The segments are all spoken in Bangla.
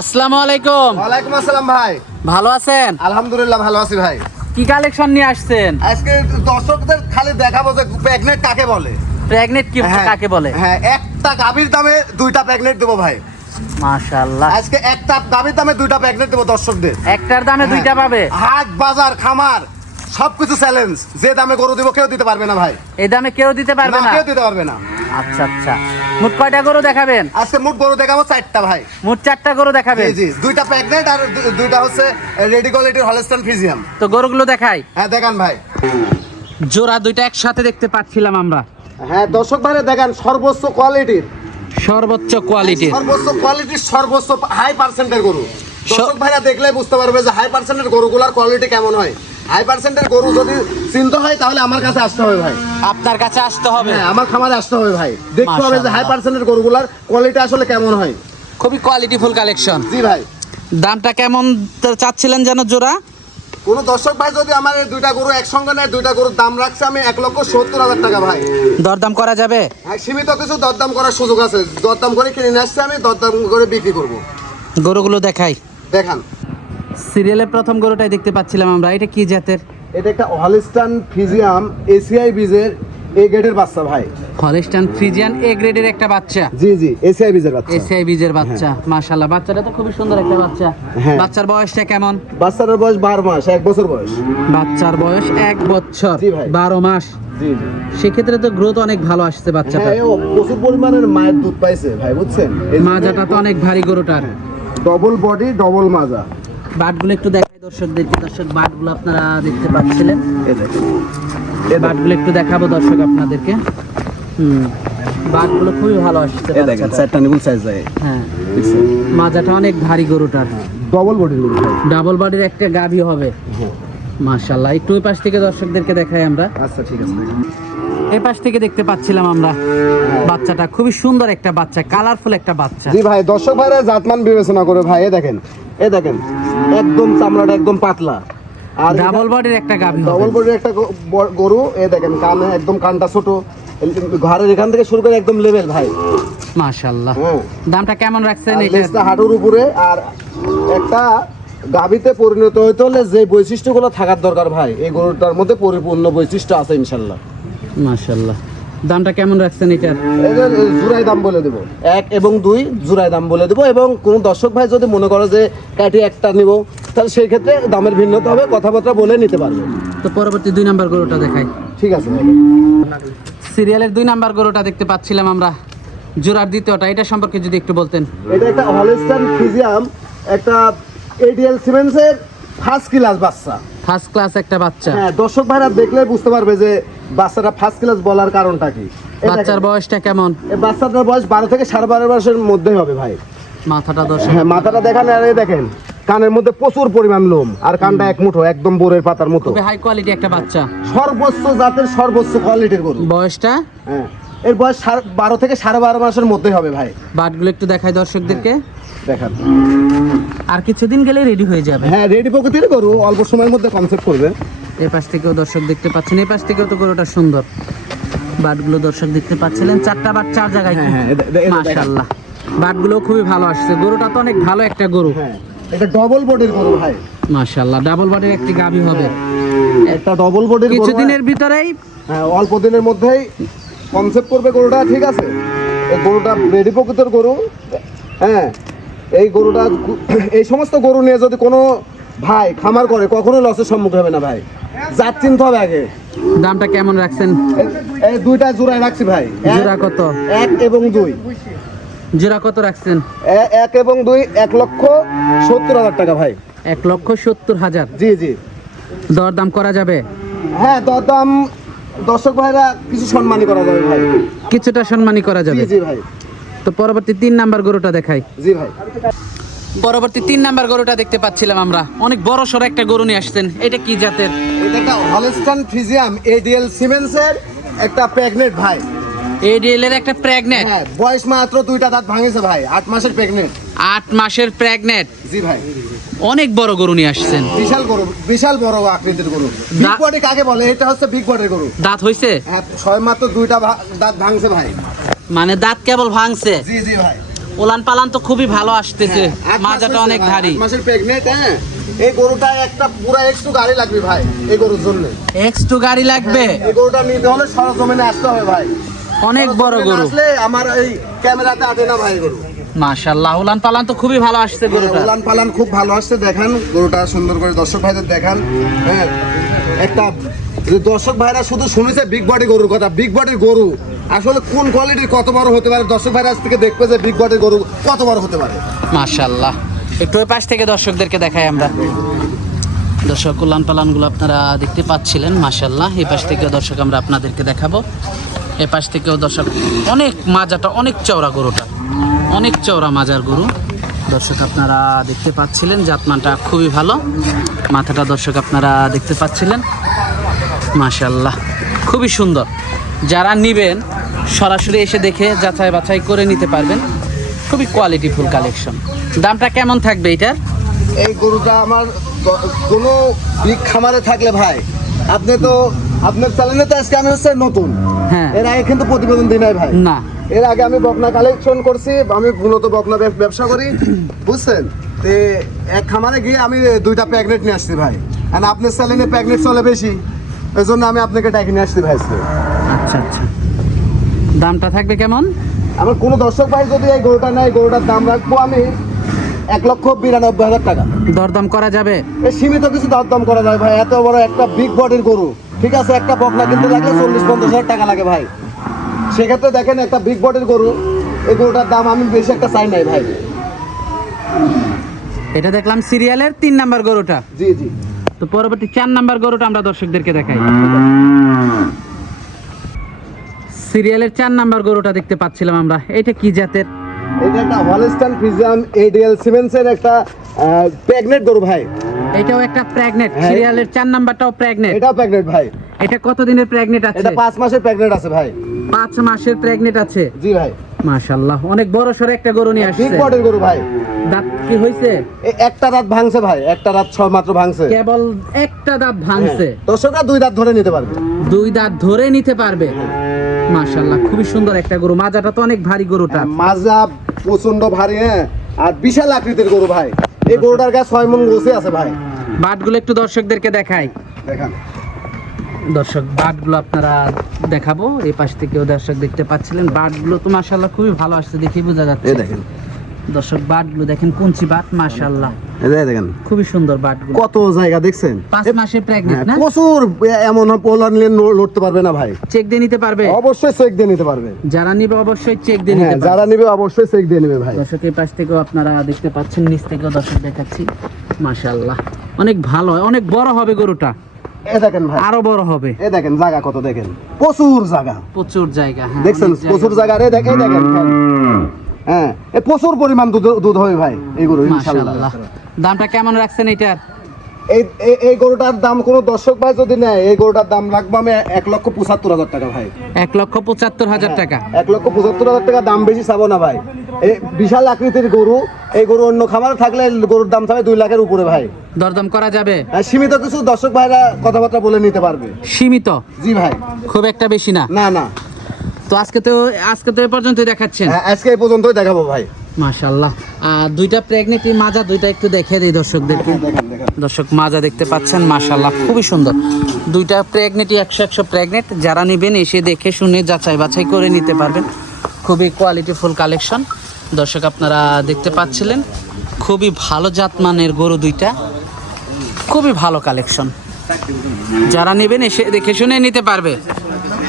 আসসালামু আলাইকুম। ওয়ালাইকুম আসসালাম ভাই। ভালো আছেন? আলহামদুলিল্লাহ ভালো আছি ভাই। কি কালেকশন নিয়ে আসছেন? আজকে দর্শকদের খালি দেখাবো যে প্রেগনেন্ট কাকে বলে। প্রেগনেট কি হ্যাঁ, কাকে বলে? হ্যাঁ একটা গাভীর দামে দুইটা প্রেগনেন্ট দেবো ভাই। মাশাআল্লাহ। আজকে একটা গাভীর দামে দুইটা প্রেগনেন্ট দেবো দর্শকদের। একটার দামে দুইটা হ্যাঁ। পাবে? হাট বাজার খামার সবকিছু চ্যালেঞ্জ যে দামে গরু দিব কেউ দিতে পারবে না ভাই। এই দামে কেউ দিতে পারবে না? কেউ দিতে পারবে না। আচ্ছা আচ্ছা। মোট কয়টা গরু দেখাবেন? আজকে মোট গরু দেখাবো চারটা ভাই। মোট চারটা গরু দেখাবেন? জি দুইটা প্রেগনেন্ট আর দুইটা হচ্ছে রেডি কোয়ালিটির হলস্টান ফিজিয়াম তো গরুগুলো দেখাই। হ্যাঁ দেখান ভাই। জোড়া দুইটা একসাথে দেখতে পাচ্ছিলাম আমরা। হ্যাঁ দর্শক ভাইরা দেখান সর্বোচ্চ কোয়ালিটির সর্বোচ্চ কোয়ালিটির সর্বোচ্চ কোয়ালিটির সর্বোচ্চ হাই পার্সেন্টের গরু। দর্শক ভাইরা দেখলে বুঝতে পারবে যে হাই পার্সেন্টের গরুগুলার কোয়ালিটি কেমন হয়। হাই পার্সেন্টের গরু যদি চিনতে হয় তাহলে আমার কাছে আসতে হবে ভাই। আপনার কাছে আসতে হবে? হ্যাঁ আমার খামারে আসতে হবে ভাই। দেখতে হবে যে হাই পার্সেন্টের গরুগুলার কোয়ালিটি আসলে কেমন হয়। খুবই কোয়ালিটিফুল কালেকশন জি ভাই। দামটা কেমন চাচ্ছিলেন যেন জোড়া? কোন দর্শক ভাই যদি আমার দুইটা গরু একসঙ্গে নেয় দুইটা গরুর দাম রাখছে আমি এক লক্ষ সত্তর হাজার টাকা ভাই। দরদাম করা যাবে? হ্যাঁ, সীমিত কিছু দরদাম করার সুযোগ আছে। দরদাম করে কিনে নিয়ে আসছে আমি দরদাম করে বিক্রি করব। গরুগুলো দেখাই। দেখান। সিরিয়ালের প্রথম গরুটাই দেখতে পাচ্ছিলাম আমরা। এটা কি জাতের? এটা একটা হলিস্টান ফিজিয়াম এসিআই বীজের এ গ্রেডের বাচ্চা ভাই। হলিস্টান ফ্রিজিয়ান এ গ্রেডের একটা বাচ্চা। জি জি এসিআই বীজের বাচ্চা। এসিআই বীজের বাচ্চা মাশাআল্লাহ। বাচ্চাটা তো খুবই সুন্দর একটা বাচ্চা। হ্যাঁ। বাচ্চার বয়সটা কেমন? বাচ্চার বয়স বারো মাস এক বছর বয়স। বাচ্চার বয়স এক বছর। জি ভাই। বারো মাস। জি জি। সেক্ষেত্রে তো গ্রোথ অনেক ভালো আসছে বাচ্চাটা হ্যাঁ প্রচুর পরিমাণের মায়ের দুধ পাইছে ভাই বুঝছেন? মাজাটা তো অনেক ভারী গরুটার। ডবল বডি ডবল মাজা। বাটগুলো একটু দেখাই দর্শকদেরকে দর্শক বাটগুলো আপনারা দেখতে পাচ্ছিলেন? এই বাটগুলো একটু দেখাবো দর্শক আপনাদেরকে। হুম বাটগুলো খুবই ভালো আসছে দেখেন চারটা নিবুল সাইজ যায় হ্যাঁ মাজাটা অনেক ভারী গরুটার। ডবল বডির গরু ডাবল বডির একটা গাভী হবে। মাশাল্লাহ একটু ওই পাশ থেকে দর্শকদেরকে দেখাই আমরা। আচ্ছা ঠিক আছে। এই পাশ থেকে দেখতে পাচ্ছিলাম আমরা বাচ্চাটা। খুবই সুন্দর একটা বাচ্চা কালারফুল একটা বাচ্চা। জি ভাই দর্শক ভাইরা জাতমান বিবেচনা করে ভাই দেখেন। এ দেখেন একদম চামড়াটা একদম পাতলা। আর ডাবল বডির একটা গাভী ডবল বডির একটা গরু এ দেখেন কানে একদম কানটা ছোট। ঘরের এখান থেকে শুরু করে একদম লেভেল ভাই। মাশাল্লাহ হ্যাঁ। দামটা কেমন রাখছেন এটা হাঁটুর উপরে আর একটা গাবিতে পরিণত হইতে হলে যে বৈশিষ্ট্যগুলো থাকার দরকার ভাই এই গরুটার মধ্যে পরিপূর্ণ বৈশিষ্ট্য আছে ইনশাল্লাহ মাশাল্লাহ দামটা কেমন রাখছেন এটার? জুরাই দাম বলে দেবো। এক এবং দুই জুরাই দাম বলে দেবো এবং কোনো দর্শক ভাই যদি মনে করে যে কাটি একটা নিব তাহলে সেই ক্ষেত্রে দামের ভিন্নতা হবে কথাবার্তা বলে নিতে পারবে। তো পরবর্তী দুই নাম্বার গরুটা দেখাই। ঠিক আছে। সিরিয়ালের দুই নাম্বার গরুটা দেখতে পাচ্ছিলাম আমরা জোড়ার দ্বিতীয়টা। এটা সম্পর্কে যদি একটু বলতেন। এটা একটা হলিস্টান ফিজিয়াম একটা এডিএল সিমেন্সের ফার্স্ট ক্লাস বাচ্চা। ফার্স্ট ক্লাস একটা বাচ্চা। হ্যাঁ দর্শক ভাইরা দেখলে বুঝতে পারবে যে বাচ্চাটা ফার্স্ট ক্লাস বলার কারণটা কি? বাচ্চার বয়সটা কেমন? এই বাচ্চাটার বয়স বারো থেকে সাড়ে বারো বয়সের মধ্যেই হবে ভাই। মাথাটা দর্শক হ্যাঁ মাথাটা দেখান আর দেখেন কানের মধ্যে প্রচুর পরিমাণ লোম আর কানটা এক মুঠো একদম বোরের পাতার মতো। হাই কোয়ালিটি একটা বাচ্চা। সর্বোচ্চ জাতের সর্বোচ্চ কোয়ালিটির গরু। বয়সটা? হ্যাঁ এর বয়স বারো থেকে সাড়ে বারো মাসের মধ্যেই হবে ভাই। বাটগুলো একটু দেখাই দর্শকদেরকে। দেখান। আর কিছুদিন গেলে রেডি হয়ে যাবে। হ্যাঁ রেডি প্রকৃতির গরু অল্প সময়ের মধ্যে কনসেপ্ট করবে। এই পাশ থেকেও দর্শক দেখতে পাচ্ছেন এই পাশ থেকেও তো গরুটা সুন্দর। বাটগুলো দর্শক দেখতে পাচ্ছিলেন চারটা বাট চার জায়গায় হ্যাঁ, হ্যাঁ, এ- এ- এ- মাশাআল্লাহ। বাটগুলো খুবই ভালো আসছে গরুটা তো অনেক ভালো একটা গরু। হ্যাঁ এটা ডবল বডির গরু ভাই। মাশাআল্লাহ ডাবল বাটের একটি গাভী হবে। একটা ডবল বডির গরু কিছুদিনের ভিতরেই হ্যাঁ অল্প দিনের মধ্যেই কনসেপ্ট করবে গরুটা ঠিক আছে? এই গরুটা রেডি প্রকৃতির গরু। হ্যাঁ এই গরুটা এই সমস্ত গরু নিয়ে যদি কোনো ভাই খামার করে কখনো লসের সম্মুখীন হবে না ভাই। জাত চিনতে হবে আগে। দামটা কেমন রাখছেন? এই- দুইটা জোড়ায় রাখছি ভাই। জোড়া কত? এক এবং দুই। জোড়া কত রাখছেন? এক এবং দুই এক লক্ষ সত্তর হাজার টাকা ভাই। এক লক্ষ সত্তর হাজার? জি জি। দরদাম করা যাবে? হ্যাঁ দরদাম দর্শক ভাইরা কিছু সম্মানই করা যাবে ভাই। কিছুটা সম্মানী করা যাবে। জি ভাই। তো পরবর্তী তিন নাম্বার গরুটা দেখাই। জি ভাই। পরবর্তী তিন নাম্বার গরুটা দেখতে পাচ্ছিলাম আমরা। অনেক বড় সড়ো একটা গরু নিয়ে আসছেন। এটা কি জাতের? এটা একটা হলস্টান ফিজিয়াম এডিএল সিমেন্সের একটা প্রেগনেন্ট ভাই। এডিএল এর একটা প্রেগনেট হ্যাঁ বয়স মাত্র দুইটা দাঁত ভাঙেছে ভাই আট মাসের প্রেগনেন্ট আট মাসের প্রেগনেট জি ভাই। অনেক বড় গরু নিয়ে আসছেন। বিশাল গরু বিশাল বড় আকৃতির গরু। বিগ বডি কাকে বলে? এটা হচ্ছে বিগ বডির গরু। দাঁত হইছে? হ্যাঁ ছয় মাত্র দুইটা দাঁত ভাঙছে ভাই। মানে দাঁত কেবল ভাঙছে? জি জি ভাই। ওলান পালান তো খুবই ভালো আসতেছে। হ্যাঁ, মাজাটা অনেক ভারী। মাসের প্রেগনেন্ট হ্যাঁ। এই গরুটা একটা পুরো একটু গাড়ি লাগবে ভাই এই গরুর জন্য। এক্স টু গাড়ি লাগবে? এই গরুটা নিতে হলে সরজমিনে আসতে হবে ভাই। অনেক বড় গরু। আসলে আমার এই ক্যামেরাতে আসে না ভাই গরু। মাশাল্লাহ উলান পালান তো খুবই ভালো আসছে গরুটা। উলান পালান খুব ভালো আসছে দেখেন গরুটা সুন্দর করে দর্শক ভাইদের দেখান। হ্যাঁ একটা যে দর্শক ভাইরা শুধু শুনেছে বিগ বডি গরুর কথা বিগ বডির গরু। আসলে কোন কোয়ালিটির কত বড় হতে পারে? দর্শক ভাইরা আজ থেকে দেখবে যে বিগ বডির গরু কত বড় হতে পারে। মাশাল্লাহ একটু ওই পাশ থেকে দর্শকদেরকে দেখাই আমরা। দর্শক উলান পালানগুলো আপনারা দেখতে পাচ্ছিলেন মাশাল্লাহ এই পাশ থেকেও দর্শক আমরা আপনাদেরকে দেখাবো। এ পাশ থেকেও দর্শক, অনেক মাজাটা, অনেক চওড়া গরুটা। অনেক চওড়া মাজার গরু। দর্শক, আপনারা দেখতে পাচ্ছিলেন জাতমানটা খুবই ভালো। মাথাটা দর্শক আপনারা দেখতে পাচ্ছিলেন। মাশাল্লাহ খুবই সুন্দর। যারা নিবেন সরাসরি এসে দেখে যাচাই বাছাই করে নিতে পারবেন। খুবই কোয়ালিটিফুল কালেকশন দামটা কেমন থাকবে এটার? এই গরুটা আমার কোনো বিগ খামারে থাকলে ভাই আপনি তো আপনার চ্যানেলে তো আজকে আমি হচ্ছে নতুন। হ্যাঁ। এর আগে কিন্তু প্রতিবেদন দিই নাই ভাই। না। এর আগে আমি বকনা কালেকশন করছি আমি মূলত বকনা ব্যব- ব্যবসা করি। বুঝছেন? তে এক খামারে গিয়ে আমি দুইটা প্যাকেট নিয়ে আসছি ভাই। আর আপনার চ্যানেলে প্যাকেট চলে বেশি। ওই জন্য আমি আপনাকে ডাকি নিয়ে আসছি ভাই আচ্ছা আচ্ছা। দামটা থাকবে কেমন? আমার কোনো দর্শক ভাই যদি এই গরুটা নেয় গরুটার দাম রাখব আমি এক লক্ষ বিরানব্বই হাজার টাকা। দরদাম করা যাবে? এই সীমিত কিছু দরদাম করা যায় ভাই এত বড় একটা বিগ বডির গরু। ঠিক আছে একটা বকনা কিনতে লাগলে চল্লিশ পঞ্চাশ হাজার টাকা লাগে ভাই। সেক্ষেত্রে দেখেন একটা বিগ বডির গরু এই গরুটার দাম আমি বেশি একটা চাই নাই ভাই। এটা দেখলাম সিরিয়ালের তিন নাম্বার গরুটা। জি জি। তো পরবর্তী চার নাম্বার গরুটা আমরা দর্শকদেরকে দেখাই। সিরিয়ালের চার নাম্বার গরুটা দেখতে পাচ্ছিলাম আমরা। এটা কি জাতের? এটা একটা হলস্টান ফ্রিজান এডিএল সিমেন্সের একটা প্রেগনেন্ট গরু ভাই। এটাও একটা প্রেগনেট হ্যাঁ। সিরিয়ালের চার নাম্বারটাও প্রেগনেট এটাও প্রেগনেন্ট ভাই। এটা কত দিনের প্রেগনেট আছে? এটা পাঁচ মাসের প্রেগনেন্ট আছে ভাই। পাঁচ মাসের প্রেগনেট আছে? জি ভাই। মাশাল্লাহ অনেক বড় সড়ো একটা গরু নিয়ে বিগ আসছে। বডির গরু ভাই। দাঁত কি হয়েছে একটা রাত ভাঙছে ভাই একটা রাত ছয় মাত্র ভাঙছে। কেবল একটা দাঁত ভাঙছে। হ্যাঁ, দর্শকরা দুই রাত ধরে নিতে পারবে। দুই দাঁত ধরে নিতে পারবে। মাশাল্লাহ খুবই সুন্দর একটা গরু। মাজাটা তো অনেক ভারী গরুটা। মাজা প্রচণ্ড ভারী হ্যাঁ। আর বিশাল আকৃতির গরু ভাই। এই গরুটার গায়ে ছয় মন গোছে আছে ভাই। বাটগুলো একটু দর্শকদেরকে দেখাই। দেখান। দর্শক বাটগুলো আপনারা দেখাবো। এই পাশ থেকেও দর্শক দেখতে পাচ্ছিলেন। বাটগুলো তো মাশাল্লাহ খুবই ভালো আসছে দেখেই বোঝা যাচ্ছে। এই দেখেন। দর্শক বাটগুলো দেখেন কুঞ্চি বাট মাশাল্লাহ এই দেখেন। খুবই সুন্দর বাটগুলো কত জায়গা দেখছেন? পাঁচ মাসের হ্যাঁ, না? প্রচুর এমন পোলার নিয়ে লড়তে পারবে না ভাই। চেক দিয়ে নিতে পারবে? অবশ্যই চেক দিয়ে নিতে পারবে। যারা নিবে অবশ্যই চেক দিয়ে হ্যাঁ নিতে পারবে। যারা নিবে অবশ্যই চেক দিয়ে নেবে ভাই। দর্শকের পাশ থেকেও আপনারা দেখতে পাচ্ছেন নিচ থেকেও দর্শক দেখাচ্ছি। মাশাল্লাহ অনেক ভালো অনেক বড় হবে গরুটা। এ দেখেন ভাই। আরও বড় হবে। এ দেখেন জায়গা কত দেখেন? প্রচুর জায়গা। প্রচুর জায়গা হ্যাঁ দেখছেন? প্রচুর জায়গা। রে দেখে দেখেন হ্যাঁ প্রচুর পরিমাণ দুধ দুধ হবে ভাই এই গরু ইনশাআল্লাহ। মাশাল্লাহ দামটা কেমন রাখছেন এটার? এই এই- গরুটার দাম কোনো দর্শক ভাই যদি নেয় এই গরুটার দাম রাখব আমি এক লক্ষ পঁচাত্তর হাজার টাকা ভাই। এক লক্ষ পঁচাত্তর হাজার টাকা। এক লক্ষ পঁচাত্তর হাজার টাকা দাম বেশি চাবো না ভাই। এই বিশাল আকৃতির গরু এই গরু অন্য খামারে থাকলে গরুর দাম চাবে দুই লাখের উপরে ভাই। দরদাম করা যাবে? আর সীমিত কিছু দর্শক ভাইরা কথাবার্তা বলে নিতে পারবে। সীমিত? জি ভাই। খুব একটা বেশি না? না না। তো আজকে তো আজকে তো এ পর্যন্ত দেখাচ্ছেন? হ্যাঁ, আজকে এই পর্যন্তই দেখাবো ভাই। মাশাল্লাহ আর দুইটা প্রেগনেন্ট মাজা দুইটা একটু দেখে দিই দর্শকদেরকে দর্শক মাজা দেখতে পাচ্ছেন মাশাল্লাহ খুবই সুন্দর। দুইটা প্রেগনেটই একশো একশো প্রেগনেন্ট যারা নেবেন এসে দেখে শুনে যাচাই বাছাই করে নিতে পারবেন। খুবই কোয়ালিটিফুল কালেকশন দর্শক আপনারা দেখতে পাচ্ছিলেন খুবই ভালো জাতমানের গরু দুইটা। খুবই ভালো কালেকশন যারা নেবেন এসে দেখে শুনে নিতে পারবে।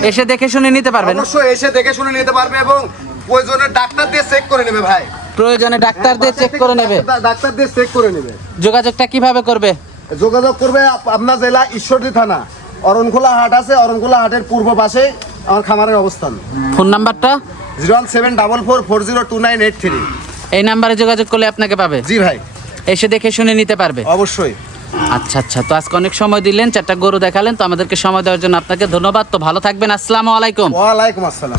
এসে দেখে শুনে নিতে পারবেন অবশ্যই এসে দেখে শুনে নিতে পারবে এবং প্রয়োজনে ডাক্তার দিয়ে চেক করে নেবে ভাই। প্রয়োজনে ডাক্তার দিয়ে চেক করে নেবে। ডাক্তার- দিয়ে চেক করে নেবে। যোগাযোগটা কীভাবে করবে? যোগাযোগ করবে আপনার জেলা ঈশ্বরদী থানা। অরণখোলা হাট আছে অরণখোলা হাটের পূর্ব পাশে আমার খামারের অবস্থান। ফোন নাম্বারটা? Zero one seven double four four zero two nine eight three. এই নাম্বারে যোগাযোগ করলে আপনাকে পাবে। জি ভাই। এসে দেখে শুনে নিতে পারবে। অবশ্যই। আচ্ছা আচ্ছা তো আজকে অনেক সময় দিলেন চারটা গরু দেখালেন তো আমাদেরকে সময় দেওয়ার জন্য আপনাকে ধন্যবাদ। তো ভালো থাকবেন আসসালামু আলাইকুম। ওয়ালাইকুম আসসালাম।